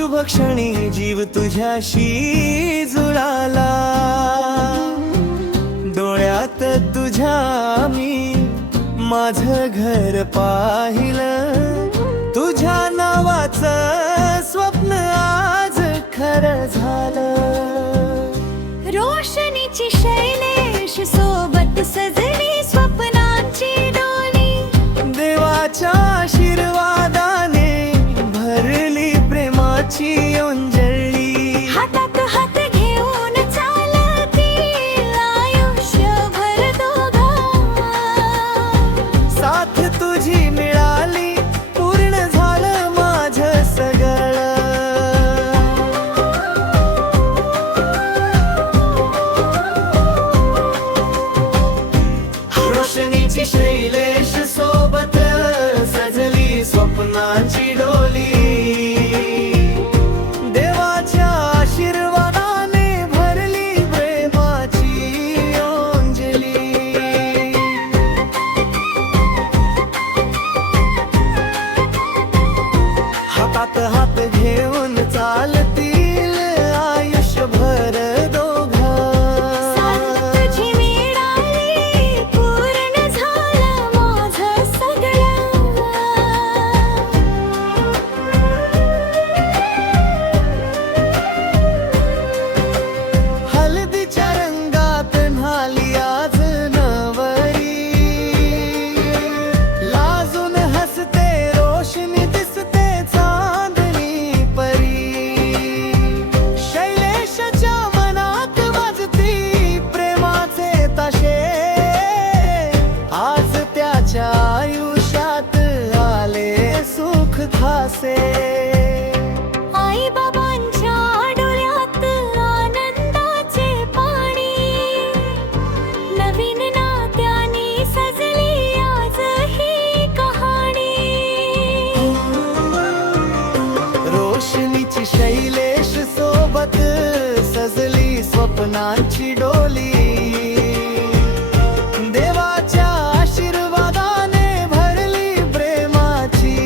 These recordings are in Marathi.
शुभ क्षणी जीव तुझ्याशी जुळाला, डोळ्यात तुझ्या मी माझं घर पाहिलं, तुझ्या नावाचं स्वप्न आज खरं झालं. रोशनीची शैलेश सोबत सजली स्वप्नांची डोली, देवाच्या आशीर्वादाने भरली प्रेमाची अंजली. हातात हात घेऊन चालतील आयुष्यभर दोघं, साथ तुझी मिळाली पूर्ण झालं माझं सगळं. रोशनीची शैलेश सोबत सजली स्वप्नाची डोली, देवाच्या आशीर्वादाने भरली प्रेमाची अंजली. हातात हात घेऊन चालतील आयुष्यभर दोघं, साथ तुझी मिळाली पूर्ण झालं माझं सगळं. हळदीच्या रंगात न्हाली आज नवरी, लाजून हसते रोशनी दिसते चांदणी परी. शैलेशच्या मनात वाजती प्रेमाचे ताशे, आज त्याच्या आयुष्यात आले सुख खासे. आई बाबांच्या डोळ्यात आनंदाचे पाणी, नवीन नात्याने सजली आज ही कहाणी. रोशनीची शैलेश सोबत सजली स्वप्नांची डोली, देवाच्या आशीर्वादाने भरली प्रेमाची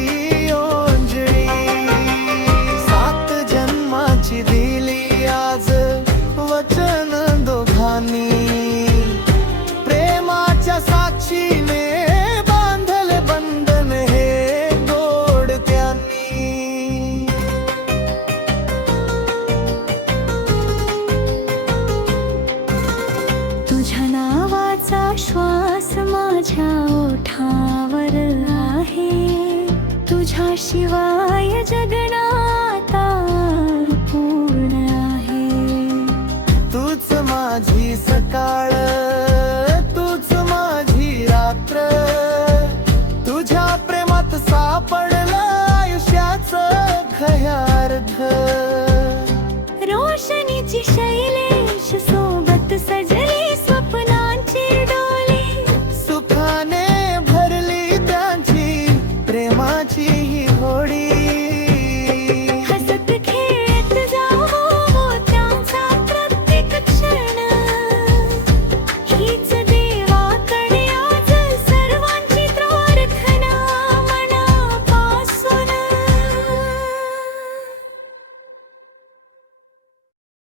ओंजळी. सात जन्माची दिली आज वचन दोघांनी, प्रेमाच्या साक्षीने बांधल बंधन हे गोडत्यांनी. तुझ्या नावाचा श्वास माझ्या ओठावर आहे, तुझ्या शिवाय जगना